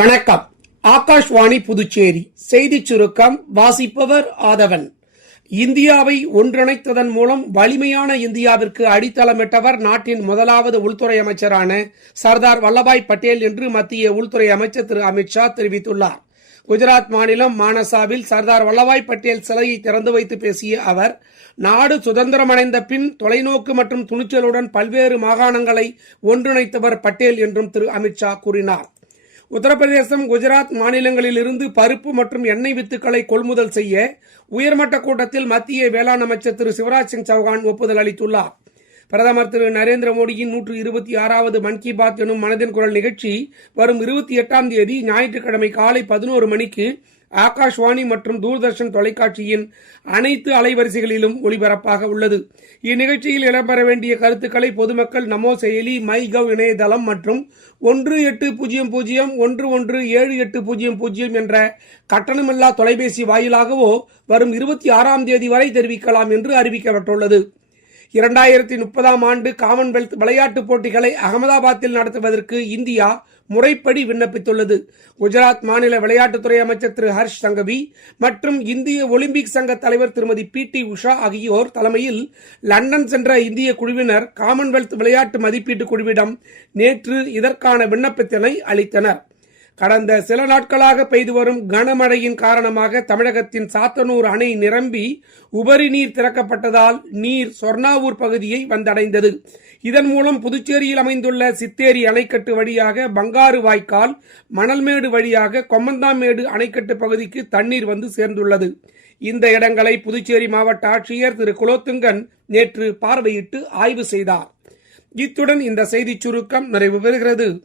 வணக்கம். ஆகாஷ்வாணி புதுச்சேரி செய்திச் சுருக்கம் வாசிப்பவர் ஆதவன். இந்தியாவை ஒன்றிணைத்ததன் மூலம் வலிமையான இந்தியாவிற்கு அடித்தளமிட்டவர் நாட்டின் முதலாவது உள்துறை அமைச்சரான சர்தார் வல்லபாய் பட்டேல் என்று மத்திய உள்துறை அமைச்சர் திரு அமித்ஷா தெரிவித்துள்ளார். குஜராத் மாநிலம் மானசாவில் சர்தார் வல்லபாய் பட்டேல் சிலையை திறந்து வைத்து பேசிய அவர், நாடு சுதந்திரமடைந்த பின் தொலைநோக்கு மற்றும் துணிச்சலுடன் பல்வேறு மாகாணங்களை ஒன்றிணைத்தவர் பட்டேல் என்றும் திரு அமித்ஷா கூறினார். உத்தரப்பிரதேசம், குஜராத் மாநிலங்களில் இருந்து பருப்பு மற்றும் எண்ணெய் வித்துக்களை கொள்முதல் செய்ய உயர்மட்ட கூட்டத்தில் மத்திய வேளாண் அமைச்சர் திரு சிவராஜ் சிங் சௌகான் ஒப்புதல் அளித்துள்ளார். பிரதமர் திரு நரேந்திர மோடியின் 126வது மன் கி பாத் எனும் மனதின் குரல் நிகழ்ச்சி வரும் 28ஆம் தேதி ஞாயிற்றுக்கிழமை காலை 11 மணிக்கு ஆகாஷ்வாணி மற்றும் தூர்தர்ஷன் தொலைக்காட்சியின் அனைத்து அலைவரிசைகளிலும் ஒளிபரப்பாக உள்ளது. இந்நிகழ்ச்சியில் இடம்பெற வேண்டிய கருத்துக்களை பொதுமக்கள் நமோ செயலி, மை கவ் இணையதளம் மற்றும் 1800117800 என்ற கட்டணமில்லா தொலைபேசி வாயிலாகவோ வரும் 26ஆம் தேதி வரை தெரிவிக்கலாம் என்று அறிவிக்கப்பட்டுள்ளது. 2030ஆம் ஆண்டு காமன்வெல்த் விளையாட்டுப் போட்டிகளை அகமதாபாத்தில் நடத்துவதற்கு இந்தியா முறைப்படி விண்ணப்பித்துள்ளது. குஜராத் மாநில விளையாட்டுத்துறை அமைச்சர் திரு ஹர்ஷ் சங்கவி மற்றும் இந்திய ஒலிம்பிக் சங்க தலைவர் திருமதி PT உஷா ஆகியோர் தலைமையில் லண்டன் சென்ற இந்திய குழுவினர் காமன்வெல்த் விளையாட்டு மதிப்பீட்டு குழுவிடம் நேற்று இதற்கான விண்ணப்பத்தினை அளித்தனர். கடந்த சில நாட்களாக பெய்து வரும் கனமழையின் காரணமாக தமிழகத்தின் சாத்தனூர் அணை நிரம்பி உபரி நீர் திறக்கப்பட்டதால் நீர் சொர்ணாவூர் பகுதியை வந்தடைந்தது. இதன் மூலம் புதுச்சேரியில் அமைந்துள்ள சித்தேரி அணைக்கட்டு வழியாக பங்காரு வாய்க்கால், மணல்மேடு வழியாக கொம்மந்தாமேடு அணைக்கட்டு பகுதிக்கு தண்ணீர் வந்து சேர்ந்துள்ளது. இந்த இடங்களை புதுச்சேரி மாவட்ட ஆட்சியர் திரு குலோத்துங்கன் நேற்று பார்வையிட்டு ஆய்வு செய்தார். இத்துடன் இந்த செய்திச் சுருக்கம் நிறைவு பெறுகிறது.